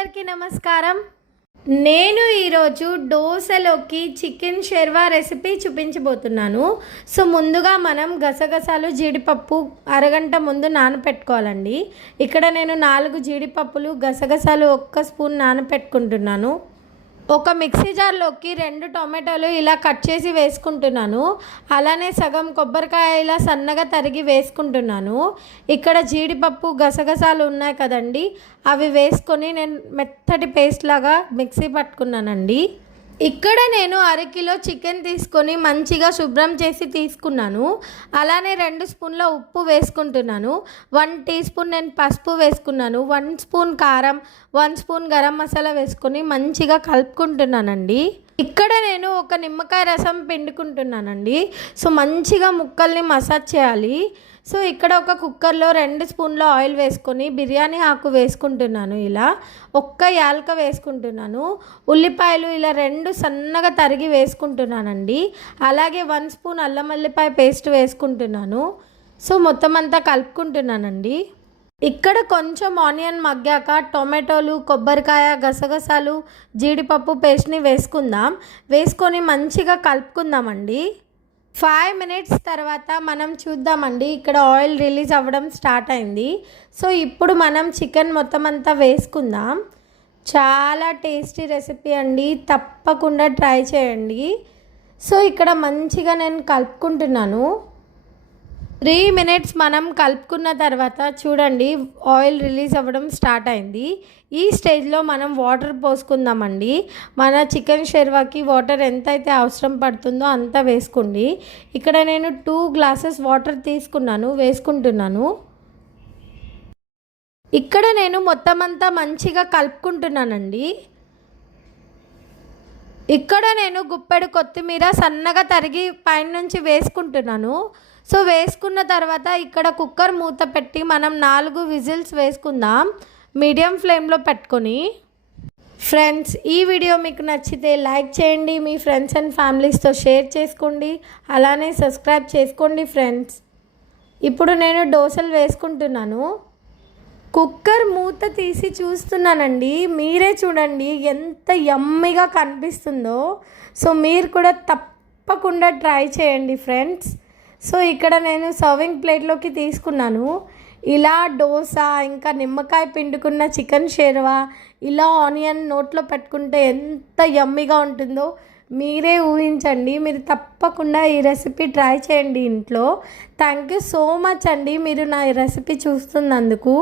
అందరికీ నమస్కారం. నేను ఈరోజు దోశలోకి చికెన్ షెర్వా రెసిపీ చూపించబోతున్నాను. సో ముందుగా మనం గసగసాలు జీడిపప్పు అరగంట ముందు నానపెట్టుకోవాలండి. ఇక్కడ నేను 4 జీడిపప్పులు గసగసాలు 1 స్పూన్ నానపెట్టుకుంటున్నాను. ఒక మిక్సీ జార్లోకి 2 టొమాటోలు ఇలా కట్ చేసి వేసుకుంటున్నాను. అలానే సగం కొబ్బరికాయ ఇలా సన్నగా తరిగి వేసుకుంటున్నాను. ఇక్కడ జీడిపప్పు గసగసాలు ఉన్నాయి కదండి, అవి వేసుకొని నేను మెత్తటి పేస్ట్ లాగా మిక్సీ పట్టుకున్నానండి. ఇక్కడ నేను అరకిలో చికెన్ తీసుకొని మంచిగా శుభ్రం చేసి తీసుకున్నాను. అలానే 2 స్పూన్ల ఉప్పు వేసుకుంటున్నాను. 1 టీ స్పూన్ నేను పసుపు వేసుకున్నాను. 1 స్పూన్ కారం, 1 స్పూన్ గరం మసాలా వేసుకొని మంచిగా కలుపుకుంటున్నానండి. ఇక్కడ నేను ఒక నిమ్మకాయ రసం పిండుకుంటున్నానండి. సో మంచిగా ముక్కల్ని మసాజ్ చేయాలి. సో ఇక్కడ ఒక కుక్కర్లో 2 స్పూన్ల ఆయిల్ వేసుకొని బిర్యానీ ఆకు వేసుకుంటున్నాను. ఇలా 1 యాలక వేసుకుంటున్నాను. ఉల్లిపాయలు ఇలా 2 సన్నగా తరిగి వేసుకుంటున్నానండి. అలాగే 1 స్పూన్ అల్లం వెల్లిపాయ పేస్ట్ వేసుకుంటున్నాను. సో మొత్తం అంతా కలుపుకుంటున్నానండి. ఇక్కడ కొంచెం ఆనియన్ మగ్గాక టొమాటోలు, కొబ్బరికాయ, గసగసాలు, జీడిపప్పు పేస్ట్ని వేసుకొని మంచిగా కలుపుకుందామండి. 5 మినిట్స్ తర్వాత మనం చూద్దామండి. ఇక్కడ ఆయిల్ రిలీజ్ అవ్వడం స్టార్ట్ అయింది. సో ఇప్పుడు మనం చికెన్ మొత్తం అంతా వేసుకుందాం. చాలా టేస్టీ రెసిపీ అండి, తప్పకుండా ట్రై చేయండి. సో ఇక్కడ మంచిగా నేను కలుపుకుంటున్నాను. 3 మినిట్స్ మనం కలుపుకున్న తర్వాత చూడండి ఆయిల్ రిలీజ్ అవ్వడం స్టార్ట్ అయింది. ఈ స్టేజ్లో మనం వాటర్ పోసుకుందామండి. మన చికెన్ షెర్వాకి వాటర్ ఎంతైతే అవసరం పడుతుందో అంత వేసుకోండి. ఇక్కడ నేను 2 గ్లాసెస్ వాటర్ వేసుకుంటున్నాను. ఇక్కడ నేను మొత్తం అంతా మంచిగా కలుపుకుంటున్నానండి. ఇక్కడ నేను గుప్పెడు కొత్తిమీర సన్నగా తరిగి పైన నుంచి వేసుకుంటున్నాను. సో వేసుకున్న తర్వాత ఇక్కడ కుక్కర్ మూత పెట్టి మనం 4 విజిల్స్ వేసుకుందాం మీడియం ఫ్లేమ్లో పెట్టుకొని. ఫ్రెండ్స్, ఈ వీడియో మీకు నచ్చితే లైక్ చేయండి, మీ ఫ్రెండ్స్ అండ్ ఫ్యామిలీస్తో షేర్ చేసుకోండి, అలానే సబ్స్క్రైబ్ చేసుకోండి ఫ్రెండ్స్. ఇప్పుడు నేను దోశలు వేసుకుంటున్నాను. కుక్కర్ మూత తీసి చూస్తున్నానండి. మీరే చూడండి ఎంత యమ్మీగా కనిపిస్తుందో. సో మీరు కూడా తప్పకుండా ట్రై చేయండి ఫ్రెండ్స్. సో ఇక్కడ నేను సర్వింగ్ ప్లేట్లోకి తీసుకున్నాను. ఇలా దోశ, ఇంకా నిమ్మకాయ పిండుకున్న చికెన్ షెర్వా, ఇలా ఆనియన్ నోట్లో పెట్టుకుంటే ఎంత యమ్మీగా ఉంటుందో మీరే ఊహించండి. మీరు తప్పకుండా ఈ రెసిపీ ట్రై చేయండి ఇంట్లో. థ్యాంక్ యూ సో మచ్ అండి మీరు నా ఈ రెసిపీ చూస్తున్నందుకు.